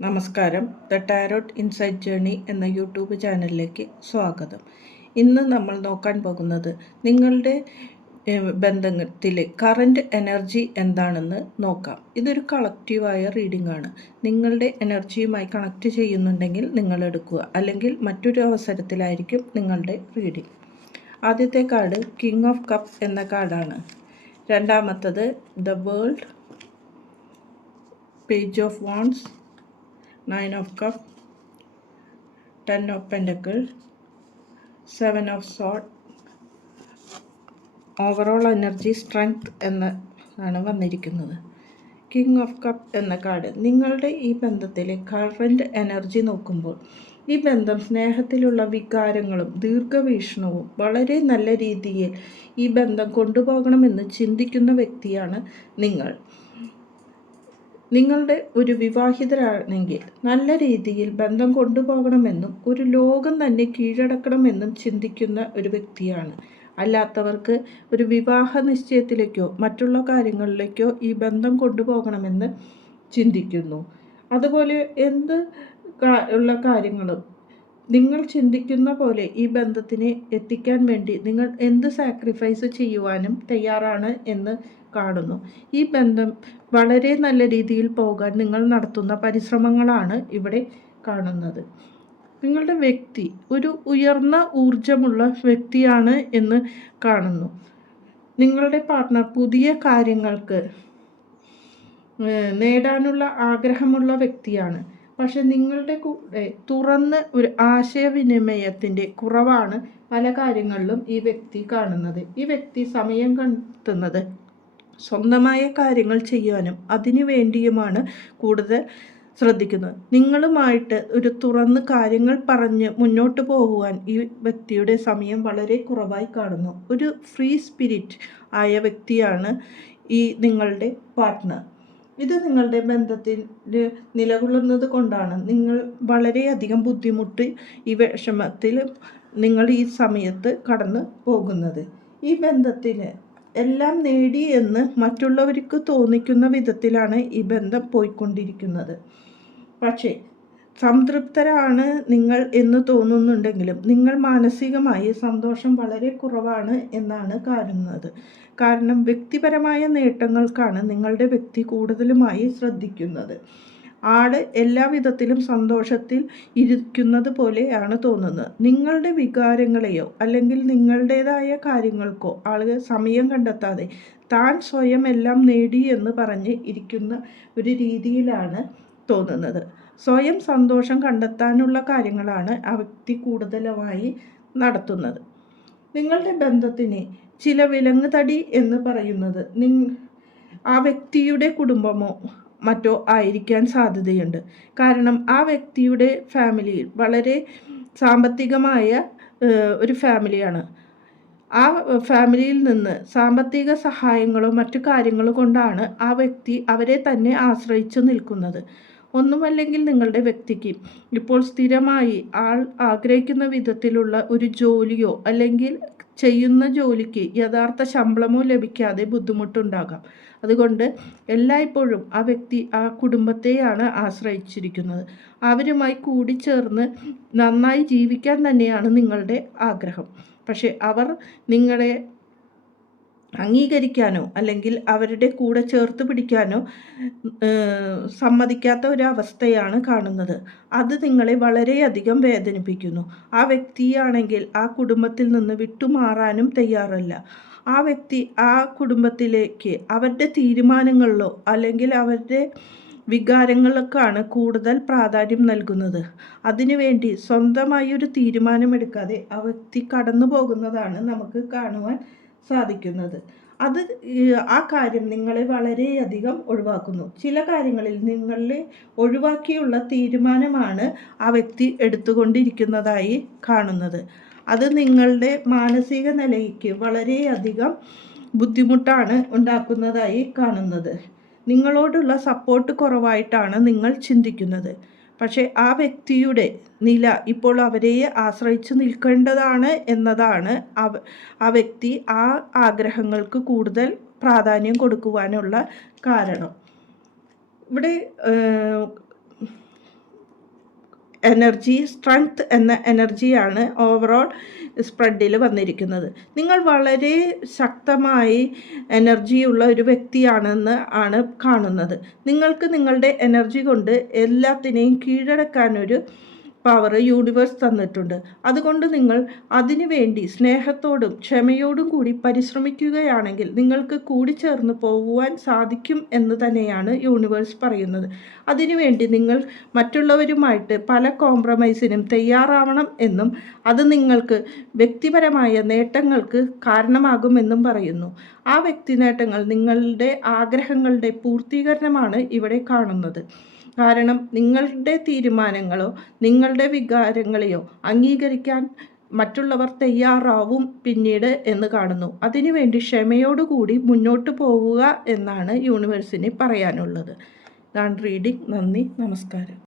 നമസ്കാരം. The tarot insight journey എന്ന YouTube ചാനലിലേക്ക് സ്വാഗതം. ഇന്ന് നമ്മൾ നോക്കാൻ പോകുന്നത് നിങ്ങളുടെ ബന്ധത്തിലെ കറൻറ്റ് എനർജി എന്താണെന്ന് നോക്കാം. ഇതൊരു കളക്റ്റീവായ റീഡിംഗ് ആണ്. നിങ്ങളുടെ എനർജിയുമായി കണക്റ്റ് ചെയ്യുന്നുണ്ടെങ്കിൽ നിങ്ങൾ എടുക്കുക, അല്ലെങ്കിൽ മറ്റൊരു അവസരത്തിലായിരിക്കും നിങ്ങളുടെ റീഡിംഗ്. ആദ്യത്തെ കാർഡ് കിങ് ഓഫ് കപ്പ് എന്ന കാർഡാണ്. രണ്ടാമത്തത് the world, page of wands, 9 of Cups, 10 of Pentacles, 7 of Swords. Overall energy strength എന്നാണ് വന്നിരിക്കുന്നത്. കിങ് ഓഫ് കപ്പ് എന്ന കാർഡ് നിങ്ങളുടെ ഈ ബന്ധത്തിലെ കറൻറ്റ് എനർജി നോക്കുമ്പോൾ ഈ ബന്ധം സ്നേഹത്തിലുള്ള വികാരങ്ങളും ദീർഘവീക്ഷണവും വളരെ നല്ല രീതിയിൽ ഈ ബന്ധം കൊണ്ടുപോകണമെന്ന് ചിന്തിക്കുന്ന വ്യക്തിയാണ് നിങ്ങൾ. നിങ്ങളുടെ ഒരു വിവാഹിതരാണെങ്കിൽ നല്ല രീതിയിൽ ബന്ധം കൊണ്ടുപോകണമെന്നും ഒരു ലോകം തന്നെ കീഴടക്കണമെന്നും ചിന്തിക്കുന്ന ഒരു വ്യക്തിയാണ്. അല്ലാത്തവർക്ക് ഒരു വിവാഹ നിശ്ചയത്തിലേക്കോ മറ്റുള്ള കാര്യങ്ങളിലേക്കോ ഈ ബന്ധം കൊണ്ടുപോകണമെന്ന് ചിന്തിക്കുന്നു. അതുപോലെ എന്ത് ഉള്ള കാര്യങ്ങളും നിങ്ങൾ ചിന്തിക്കുന്ന പോലെ ഈ ബന്ധത്തിനെ എത്തിക്കാൻ വേണ്ടി നിങ്ങൾ എന്ത് സാക്രിഫൈസ് ചെയ്യുവാനും തയ്യാറാണ് എന്ന് കാണുന്നു. ഈ ബന്ധം വളരെ നല്ല രീതിയിൽ പോകാൻ നിങ്ങൾ നടത്തുന്ന പരിശ്രമങ്ങളാണ് ഇവിടെ കാണുന്നത്. നിങ്ങളുടെ വ്യക്തി ഒരു ഉയർന്ന ഊർജമുള്ള വ്യക്തിയാണ് എന്ന് കാണുന്നു. നിങ്ങളുടെ പാർട്ട്ണർ പുതിയ കാര്യങ്ങൾക്ക് നേടാനുള്ള ആഗ്രഹമുള്ള വ്യക്തിയാണ്. പക്ഷെ നിങ്ങളുടെ കൂടെ തുറന്ന് ഒരു ആശയവിനിമയത്തിൻ്റെ കുറവാണ് പല കാര്യങ്ങളിലും ഈ വ്യക്തി കാണുന്നത്. ഈ വ്യക്തി സമയം കണ്ടെത്തുന്നത് സ്വന്തമായ കാര്യങ്ങൾ ചെയ്യാനും അതിനു വേണ്ടിയുമാണ് കൂടുതൽ ശ്രദ്ധിക്കുന്നത്. നിങ്ങളുമായിട്ട് ഒരു തുറന്ന് കാര്യങ്ങൾ പറഞ്ഞ് മുന്നോട്ട് പോകുവാൻ ഈ വ്യക്തിയുടെ സമയം വളരെ കുറവായി കാണുന്നു. ഒരു ഫ്രീ സ്പിരിറ്റ് ആയ വ്യക്തിയാണ് ഈ നിങ്ങളുടെ പാർട്ട്ണർ. ഇത് നിങ്ങളുടെ ബന്ധത്തിൽ നിലകൊള്ളുന്നത് കൊണ്ടാണ് നിങ്ങൾ വളരെയധികം ബുദ്ധിമുട്ട് ഈ വിഷമത്തിൽ നിങ്ങൾ ഈ സമയത്ത് കടന്നു പോകുന്നത്. ഈ ബന്ധത്തിന് എല്ലാം നേടി എന്ന് മറ്റുള്ളവർക്ക് തോന്നിക്കുന്ന വിധത്തിലാണ് ഈ ബന്ധം പോയിക്കൊണ്ടിരിക്കുന്നത്. പക്ഷേ സംതൃപ്തരാണ് നിങ്ങൾ എന്ന് തോന്നുന്നുണ്ടെങ്കിലും നിങ്ങൾ മാനസികമായി സന്തോഷം വളരെ കുറവാണ് എന്നാണ് കാണുന്നത്. കാരണം വ്യക്തിപരമായ നേട്ടങ്ങൾക്കാണ് നിങ്ങളുടെ വ്യക്തി കൂടുതലുമായി ശ്രദ്ധിക്കുന്നത്. ആള് എല്ലാ വിധത്തിലും സന്തോഷത്തിൽ ഇരിക്കുന്നത് പോലെയാണ് തോന്നുന്നത്. നിങ്ങളുടെ വികാരങ്ങളെയോ അല്ലെങ്കിൽ നിങ്ങളുടേതായ കാര്യങ്ങൾക്കോ ആളുകൾ സമയം കണ്ടെത്താതെ താൻ സ്വയം എല്ലാം നേടി എന്ന് പറഞ്ഞ് ഇരിക്കുന്ന ഒരു രീതിയിലാണ് തോന്നുന്നത്. സ്വയം സന്തോഷം കണ്ടെത്താനുള്ള കാര്യങ്ങളാണ് ആ വ്യക്തി കൂടുതലുമായി നടത്തുന്നത്. നിങ്ങളുടെ ബന്ധത്തിന് ചില വിലങ്ങുതടി എന്ന് പറയുന്നത് ആ വ്യക്തിയുടെ കുടുംബമോ മറ്റോ ആയിരിക്കാൻ സാധ്യതയുണ്ട്. കാരണം ആ വ്യക്തിയുടെ ഫാമിലിയിൽ വളരെ സാമ്പത്തികമായ ഒരു ഫാമിലിയാണ്. ആ ഫാമിലിയിൽ നിന്ന് സാമ്പത്തിക സഹായങ്ങളോ മറ്റു കാര്യങ്ങളോ കൊണ്ടാണ് ആ വ്യക്തി അവരെ തന്നെ ആശ്രയിച്ചു നിൽക്കുന്നത്. ഒന്നുമല്ലെങ്കിൽ നിങ്ങളുടെ വ്യക്തിക്ക് ഇപ്പോൾ സ്ഥിരമായി ആൾ ആഗ്രഹിക്കുന്ന വിധത്തിലുള്ള ഒരു ജോലിയോ അല്ലെങ്കിൽ ചെയ്യുന്ന ജോലിക്ക് യഥാർത്ഥ ശമ്പളമോ ലഭിക്കാതെ ബുദ്ധിമുട്ടുണ്ടാകാം. അതുകൊണ്ട് എല്ലായ്പ്പോഴും ആ വ്യക്തി ആ കുടുംബത്തെയാണ് ആശ്രയിച്ചിരിക്കുന്നത്. അവരുമായി കൂടിച്ചേർന്ന് നന്നായി ജീവിക്കാൻ തന്നെയാണ് നിങ്ങളുടെ ആഗ്രഹം. പക്ഷെ അവർ നിങ്ങളെ അംഗീകരിക്കാനോ അല്ലെങ്കിൽ അവരുടെ കൂടെ ചേർത്ത് പിടിക്കാനോ സമ്മതിക്കാത്ത ഒരവസ്ഥയാണ് കാണുന്നത്. അത് നിങ്ങളെ വളരെയധികം വേദനിപ്പിക്കുന്നു. ആ വ്യക്തിയാണെങ്കിൽ ആ കുടുംബത്തിൽ നിന്ന് വിട്ടുമാറാനും തയ്യാറല്ല. ആ വ്യക്തി ആ കുടുംബത്തിലേക്ക് അവരുടെ തീരുമാനങ്ങളിലോ അല്ലെങ്കിൽ അവരുടെ വികാരങ്ങൾക്കാണ് കൂടുതൽ പ്രാധാന്യം നൽകുന്നത്. അതിനുവേണ്ടി സ്വന്തമായി ഒരു തീരുമാനമെടുക്കാതെ ആ വ്യക്തി കടന്നു പോകുന്നതാണ് നമുക്ക് കാണുവാൻ സാധിക്കുന്നത്. അത് ആ കാര്യം നിങ്ങളെ വളരെയധികം ഒഴിവാക്കുന്നു. ചില കാര്യങ്ങളിൽ നിങ്ങളെ ഒഴിവാക്കിയുള്ള തീരുമാനമാണ് ആ വ്യക്തി എടുത്തുകൊണ്ടിരിക്കുന്നതായി കാണുന്നത്. അത് നിങ്ങളുടെ മാനസിക നിലയ്ക്ക് വളരെയധികം ബുദ്ധിമുട്ടാണ് ഉണ്ടാക്കുന്നതായി കാണുന്നത്. നിങ്ങളോടുള്ള സപ്പോർട്ട് കുറവായിട്ടാണ് നിങ്ങൾ ചിന്തിക്കുന്നത്. പക്ഷേ ആ വ്യക്തിയുടെ നില ഇപ്പോൾ അവരെ ആശ്രയിച്ച് നിൽക്കേണ്ടതാണ് എന്നതാണ് ആ വ്യക്തി ആ ആഗ്രഹങ്ങൾക്ക് കൂടുതൽ പ്രാധാന്യം കൊടുക്കുവാനുള്ള കാരണം. ഇവിടെ എനർജി, സ്ട്രെങ്ത് എന്ന എനർജിയാണ് ഓവറോൾ സ്പ്രെഡിൽ വന്നിരിക്കുന്നത്. നിങ്ങൾ വളരെ ശക്തമായി എനർജിയുള്ള ഒരു വ്യക്തിയാണെന്ന് ആണ് കാണുന്നത്. നിങ്ങൾക്ക് നിങ്ങളുടെ എനർജി കൊണ്ട് എല്ലാത്തിനെയും കീഴടക്കാനൊരു പവർ യൂണിവേഴ്സ് തന്നിട്ടുണ്ട്. അതുകൊണ്ട് നിങ്ങൾ അതിനു വേണ്ടി സ്നേഹത്തോടും ക്ഷമയോടും കൂടി പരിശ്രമിക്കുകയാണെങ്കിൽ നിങ്ങൾക്ക് കൂടിച്ചേർന്ന് പോകുവാൻ സാധിക്കും എന്ന് തന്നെയാണ് യൂണിവേഴ്സ് പറയുന്നത്. അതിനുവേണ്ടി നിങ്ങൾ മറ്റുള്ളവരുമായിട്ട് പല കോംപ്രമൈസിനും തയ്യാറാവണം എന്നും അത് നിങ്ങൾക്ക് വ്യക്തിപരമായ നേട്ടങ്ങൾക്ക് കാരണമാകുമെന്നും പറയുന്നു. ആ വ്യക്തി നേട്ടങ്ങൾ നിങ്ങളുടെ ആഗ്രഹങ്ങളുടെ പൂർത്തീകരണമാണ് ഇവിടെ കാണുന്നത്. കാരണം നിങ്ങളുടെ തീരുമാനങ്ങളോ നിങ്ങളുടെ വികാരങ്ങളെയോ അംഗീകരിക്കാൻ മറ്റുള്ളവർ തയ്യാറാവും പിന്നീട് എന്ന് കാണുന്നു. അതിനുവേണ്ടി ക്ഷമയോടുകൂടി മുന്നോട്ട് പോവുക എന്നാണ് യൂണിവേഴ്സിന് പറയാനുള്ളത്. ഇതാണ് റീഡിംഗ്. നന്ദി, നമസ്കാരം.